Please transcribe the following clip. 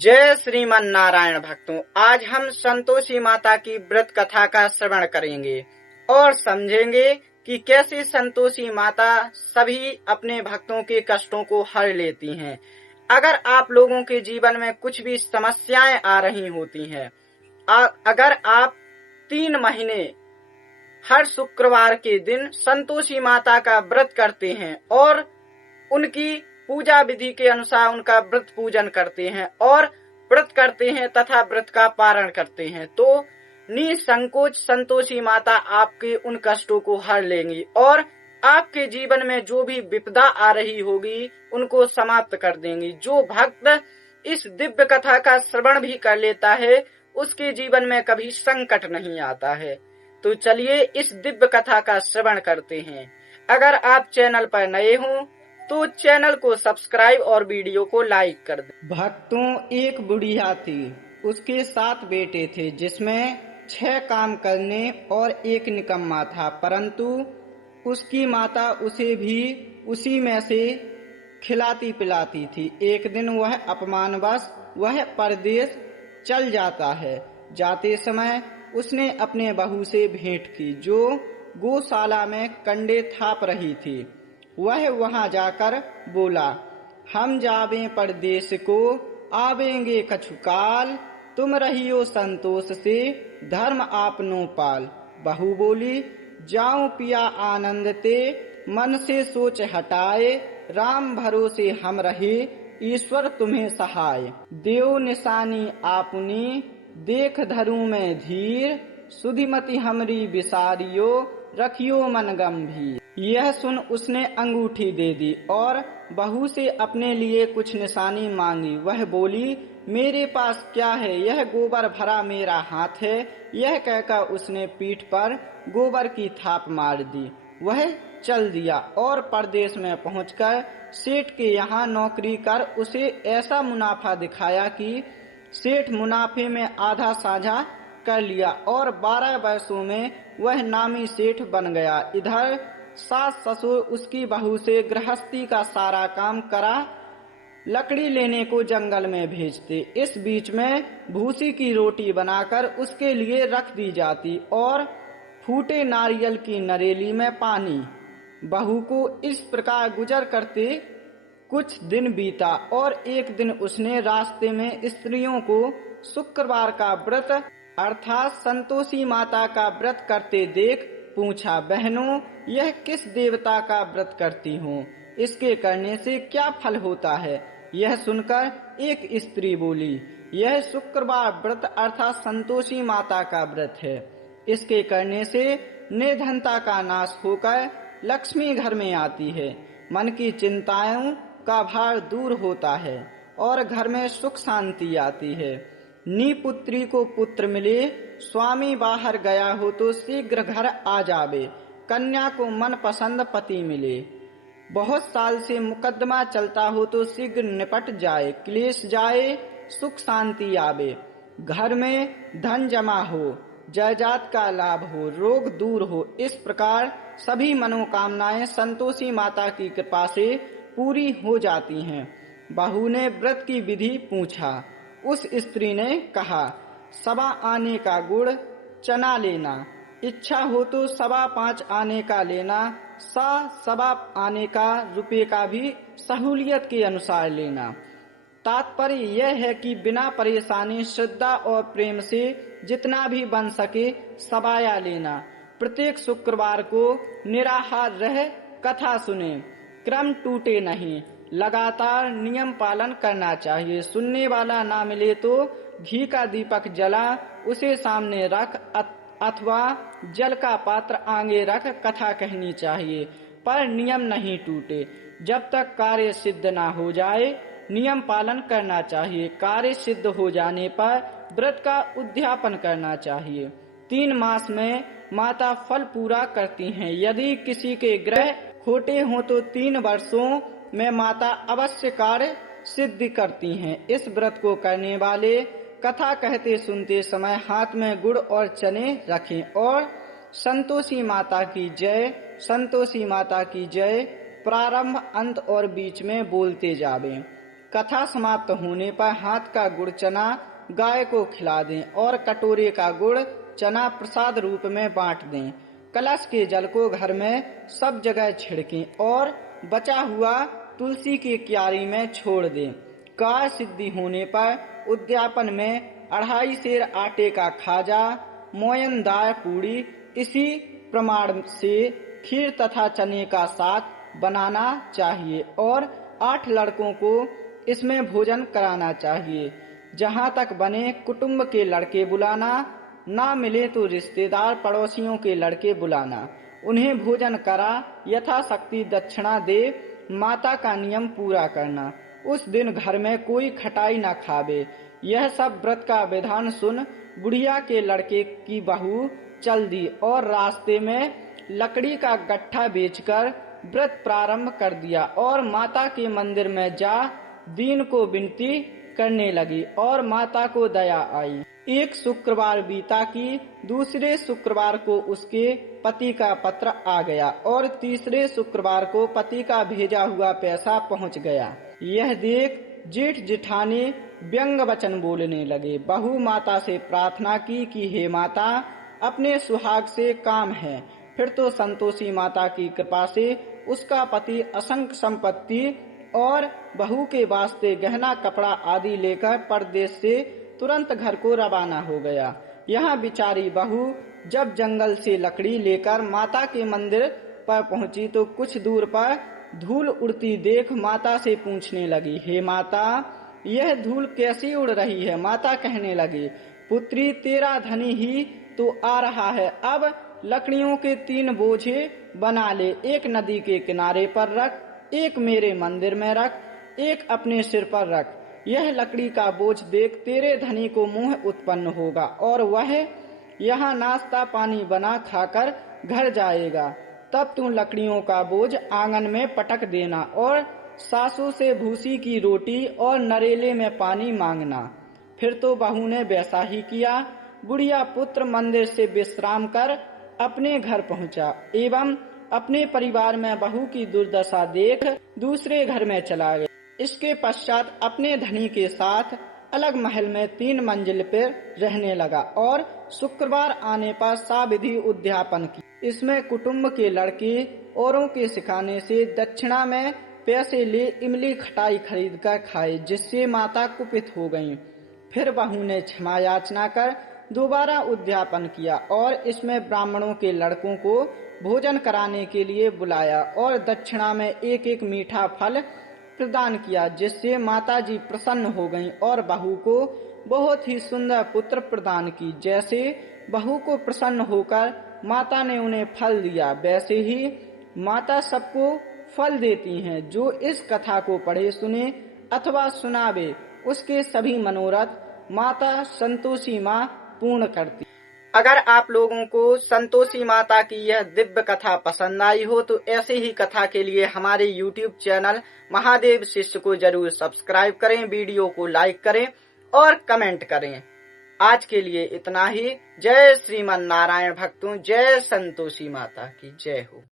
जय श्रीमन नारायण भक्तों, आज हम संतोषी माता की व्रत कथा का श्रवण करेंगे और समझेंगे कि कैसे संतोषी माता सभी अपने भक्तों के कष्टों को हर लेती हैं। अगर आप लोगों के जीवन में कुछ भी समस्याएं आ रही होती हैं, अगर आप 3 महीने हर शुक्रवार के दिन संतोषी माता का व्रत करते हैं और उनकी पूजा विधि के अनुसार उनका व्रत पूजन करते हैं और व्रत करते हैं तथा व्रत का पारण करते हैं, तो निसंकोच संतोषी माता आपके उन कष्टों को हर लेंगी और आपके जीवन में जो भी विपदा आ रही होगी उनको समाप्त कर देंगी। जो भक्त इस दिव्य कथा का श्रवण भी कर लेता है उसके जीवन में कभी संकट नहीं आता है। तो चलिए इस दिव्य कथा का श्रवण करते हैं। अगर आप चैनल पर नए हों तो चैनल को सब्सक्राइब और वीडियो को लाइक कर दें। भक्तों, एक बुढ़िया थी, उसके 7 बेटे थे जिसमें 6 काम करने और एक निकम्मा था, परंतु उसकी माता उसे भी उसी में से खिलाती पिलाती थी। एक दिन वह अपमानवश वह परदेश चल जाता है। जाते समय उसने अपने बहू से भेंट की जो गौशाला में कंडे थाप रही थी। वह वहां जाकर बोला, हम जावे परदेश को, आवेंगे कछुकाल, तुम रहियो संतोष से, धर्म आपनो पाल। बहू बोली, जाऊं पिया आनंद ते, मन से सोच हटाए, राम भरोसे हम रहे, ईश्वर तुम्हें सहाय। देव निशानी आपनी, देख धरूं मैं धीर, सुधिमति हमरी विसारियो, रखियो मन गंभीर। यह सुन उसने अंगूठी दे दी और बहू से अपने लिए कुछ निशानी मांगी। वह बोली, मेरे पास क्या है, यह गोबर भरा मेरा हाथ है। यह कहकर उसने पीठ पर गोबर की थाप मार दी। वह चल दिया और परदेश में पहुंचकर सेठ के यहाँ नौकरी कर उसे ऐसा मुनाफा दिखाया कि सेठ मुनाफे में आधा साझा कर लिया और 12 वर्षों में वह नामी सेठ बन गया। इधर सास ससुर उसकी बहू से गृहस्थी का सारा काम करा लकड़ी लेने को जंगल में भेजते। इस बीच में भूसी की रोटी बनाकर उसके लिए रख दी जाती और फूटे नारियल की नरेली में पानी। बहू को इस प्रकार गुजर करते कुछ दिन बीता और एक दिन उसने रास्ते में स्त्रियों को शुक्रवार का व्रत अर्थात संतोषी माता का व्रत करते देख पूछा, बहनों, यह किस देवता का व्रत करती हो? इसके करने से क्या फल होता है? यह सुनकर एक स्त्री बोली, यह शुक्रवार व्रत अर्थात संतोषी माता का व्रत है। इसके करने से निर्धनता का नाश होकर लक्ष्मी घर में आती है, मन की चिंताओं का भार दूर होता है और घर में सुख शांति आती है। निपुत्री को पुत्र मिले, स्वामी बाहर गया हो तो शीघ्र घर आ जावे, कन्या को मन पसंद पति मिले, बहुत साल से मुकदमा चलता हो तो शीघ्र निपट जाए, क्लेश जाए, सुख शांति आवे, घर में धन जमा हो, जायदाद का लाभ हो, रोग दूर हो। इस प्रकार सभी मनोकामनाएं संतोषी माता की कृपा से पूरी हो जाती हैं। बहू ने व्रत की विधि पूछा। उस स्त्री ने कहा, 1.25 आने का गुड़ चना लेना, इच्छा हो तो 5.25 आने का लेना, 1.25 आने का रुपये का भी सहूलियत के अनुसार लेना। तात्पर्य यह है कि बिना परेशानी श्रद्धा और प्रेम से जितना भी बन सके सबाया लेना। प्रत्येक शुक्रवार को निराहार रह कथा सुने, क्रम टूटे नहीं, लगातार नियम पालन करना चाहिए। सुनने वाला ना मिले तो घी का दीपक जला उसे सामने रख अथवा जल का पात्र आगे रख कथा कहनी चाहिए, पर नियम नहीं टूटे। जब तक कार्य सिद्ध ना हो जाए नियम पालन करना चाहिए। कार्य सिद्ध हो जाने पर व्रत का उद्यापन करना चाहिए। 3 मास में माता फल पूरा करती हैं। यदि किसी के ग्रह खोटे हों तो 3 वर्षों में माता अवश्य कार्य सिद्ध करती हैं। इस व्रत को करने वाले कथा कहते सुनते समय हाथ में गुड़ और चने रखें और संतोषी माता की जय, संतोषी माता की जय प्रारंभ, अंत और बीच में बोलते जावें। कथा समाप्त होने पर हाथ का गुड़ चना गाय को खिला दें और कटोरे का गुड़ चना प्रसाद रूप में बांट दें। कलश के जल को घर में सब जगह छिड़कें और बचा हुआ तुलसी की क्यारी में छोड़ दें। कार्य सिद्धि होने पर उद्यापन में 2.5 सेर आटे का खाजा, मोयनदार पूड़ी, इसी प्रमाण से खीर तथा चने का साग बनाना चाहिए और 8 लड़कों को इसमें भोजन कराना चाहिए। जहाँ तक बने कुटुंब के लड़के बुलाना, ना मिले तो रिश्तेदार पड़ोसियों के लड़के बुलाना। उन्हें भोजन करा यथाशक्ति दक्षिणा दे माता का नियम पूरा करना। उस दिन घर में कोई खटाई न खावे। यह सब व्रत का विधान सुन बुढ़िया के लड़के की बहू चल दी और रास्ते में लकड़ी का गट्ठा बेचकर व्रत प्रारंभ कर दिया और माता के मंदिर में जा दीन को विनती करने लगी और माता को दया आई। एक शुक्रवार बीता कि दूसरे शुक्रवार को उसके पति का पत्र आ गया और तीसरे शुक्रवार को पति का भेजा हुआ पैसा पहुंच गया। यह देख जेठ जेठानी व्यंग वचन बोलने लगे। बहू माता से प्रार्थना की कि हे माता, अपने सुहाग से काम है। फिर तो संतोषी माता की कृपा से उसका पति असंख्य संपत्ति और बहू के वास्ते गहना कपड़ा आदि लेकर परदेश से तुरंत घर को रवाना हो गया। यहाँ बिचारी बहू जब जंगल से लकड़ी लेकर माता के मंदिर पर पहुंची तो कुछ दूर पर धूल उड़ती देख माता से पूछने लगी, हे माता, यह धूल कैसी उड़ रही है? माता कहने लगी, पुत्री, तेरा धनी ही तो आ रहा है। अब लकड़ियों के 3 बोझे बना ले, एक नदी के किनारे पर रख, एक मेरे मंदिर में रख, एक अपने सिर पर रख। यह लकड़ी का बोझ देख तेरे धनी को मोह उत्पन्न होगा और वह यहाँ नाश्ता पानी बना खाकर घर जाएगा। तब तू लकड़ियों का बोझ आंगन में पटक देना और सासू से भूसी की रोटी और नरेले में पानी मांगना। फिर तो बहू ने वैसा ही किया। बुढ़िया पुत्र मंदिर से विश्राम कर अपने घर पहुंचा एवं अपने परिवार में बहू की दुर्दशा देख दूसरे घर में चला गया। इसके पश्चात अपने धनी के साथ अलग महल में 3 मंजिल पर रहने लगा और शुक्रवार आने पर साविधि उद्यापन की। इसमें कुटुंब के लड़के औरों के सिखाने से दक्षिणा में पैसे ले इमली खटाई खरीद कर खाए, जिससे माता कुपित हो गईं। फिर बहू ने क्षमा याचना कर दोबारा उद्यापन किया और इसमें ब्राह्मणों के लड़कों को भोजन कराने के लिए बुलाया और दक्षिणा में एक मीठा फल प्रदान किया, जिससे माताजी प्रसन्न हो गईं और बहू को बहुत ही सुंदर पुत्र प्रदान की। जैसे बहू को प्रसन्न होकर माता ने उन्हें फल दिया, वैसे ही माता सबको फल देती हैं। जो इस कथा को पढ़े सुने अथवा सुनावे, उसके सभी मनोरथ माता संतोषी माँ पूर्ण करती। अगर आप लोगों को संतोषी माता की यह दिव्य कथा पसंद आई हो तो ऐसे ही कथा के लिए हमारे YouTube चैनल महादेव शिष्य को जरूर सब्सक्राइब करें, वीडियो को लाइक करें और कमेंट करें। आज के लिए इतना ही। जय श्रीमन नारायण भक्तों, जय संतोषी माता की जय हो।